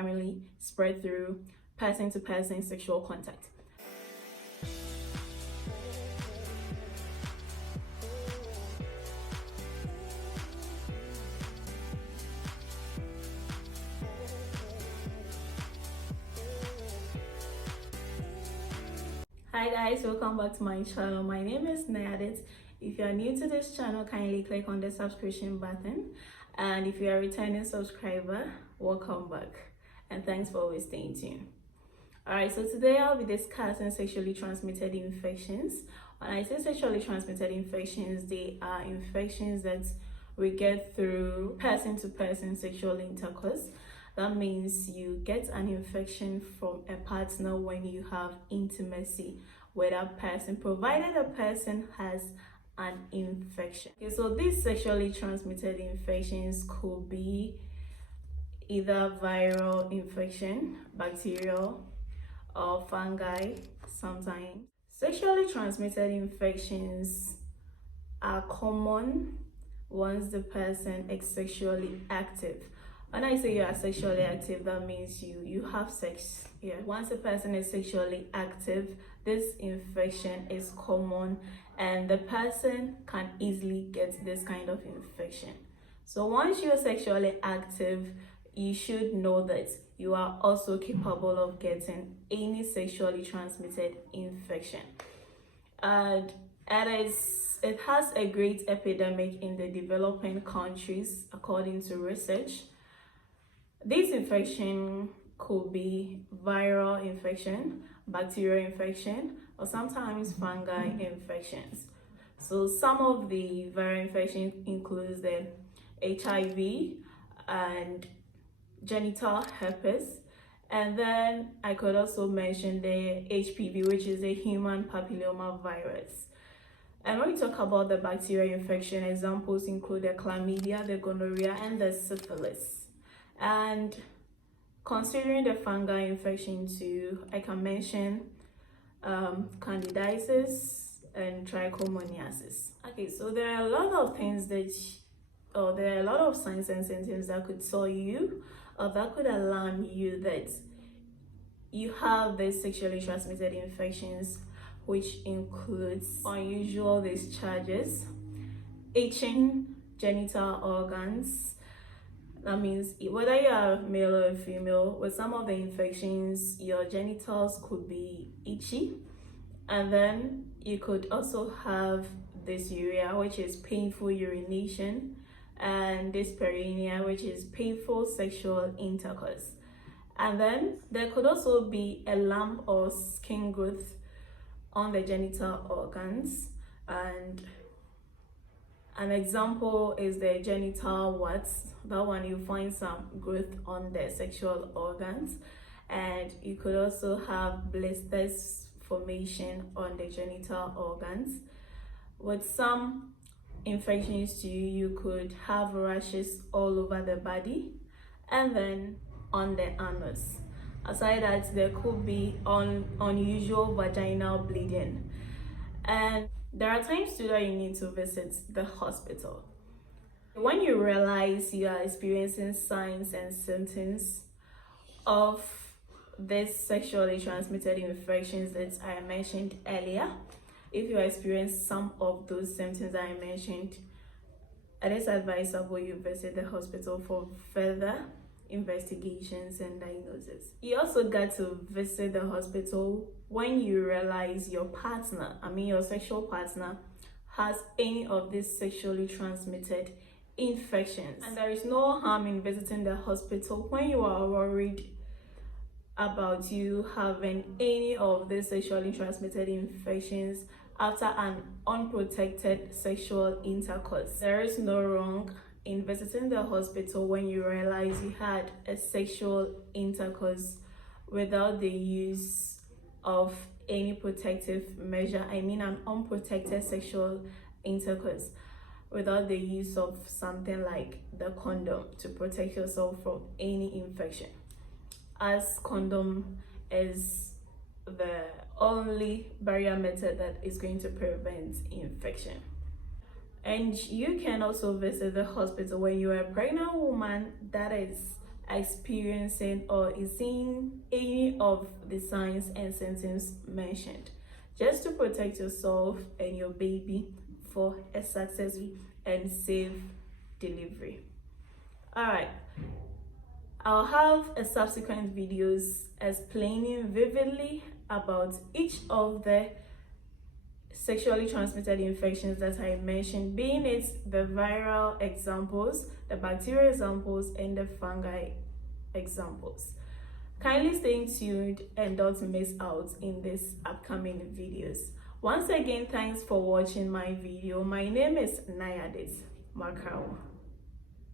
primarily spread through person-to-person sexual contact. Hi guys, welcome back to my channel. My name is Nayadith. If you are new to this channel, kindly click on the subscription button, and if you are a returning subscriber, welcome back and thanks for always staying tuned. Alright, so today I'll be discussing sexually transmitted infections. When I say sexually transmitted infections, they are infections that we get through person-to-person sexual intercourse. That means you get an infection from a partner when you have intimacy with a person, provided a person has an infection. Okay, so these sexually transmitted infections could be either viral infection, bacterial, or fungi sometimes. Sexually transmitted infections are common once the person is sexually active. When I say you are sexually active, that means you have sex. Yeah. Once a person is sexually active, this infection is common and the person can easily get this kind of infection. So once you're sexually active, you should know that you are also capable of getting any sexually transmitted infection. And it has a great epidemic in the developing countries, according to research. This infection could be viral infection, bacterial infection, or sometimes fungi infections. So some of the viral infections includes the HIV and genital herpes, and then I could also mention the HPV, which is the human papilloma virus. And when we talk about the bacterial infection, examples include the chlamydia, the gonorrhea, and the syphilis. And considering the fungi infection too, I can mention candidiasis and trichomoniasis. Okay, so there are a lot of things there are a lot of signs and symptoms that could tell you or that could alarm you that you have these sexually transmitted infections, which includes unusual discharges, itching genital organs. That means whether you are male or female, with some of the infections, your genitals could be itchy. And then you could also have dysuria, which is painful urination, and dyspareunia, which is painful sexual intercourse. And then there could also be a lump or skin growth on the genital organs, and an example is the genital warts. That one, you find some growth on the sexual organs, and you could also have blisters formation on the genital organs. With some infections too, you could have rashes all over the body and then on the anus. Aside that, there could be unusual vaginal bleeding, and there are times too that you need to visit the hospital. When you realize you are experiencing signs and symptoms of these sexually transmitted infections that I mentioned earlier, if you experience some of those symptoms that I mentioned, it is advisable you visit the hospital for further investigations and diagnosis. You also got to visit the hospital when you realize your partner, your sexual partner, has any of these sexually transmitted infections. And there is no harm in visiting the hospital when you are worried about you having any of these sexually transmitted infections after an unprotected sexual intercourse. There is no wrong in visiting the hospital when you realize you had a sexual intercourse without the use of any protective measure. An unprotected sexual intercourse without the use of something like the condom to protect yourself from any infection, as condom is the only barrier method that is going to prevent infection. And you can also visit the hospital when you are a pregnant woman that is experiencing or is seeing any of the signs and symptoms mentioned, just to protect yourself and your baby for a successful and safe delivery. All right, I'll have a subsequent videos explaining vividly about each of the sexually transmitted infections that I mentioned, being it the viral examples, the bacterial examples, and the fungi examples. Kindly stay tuned and don't miss out in these upcoming videos. Once again, thanks for watching my video. My name is Nayadith Macau.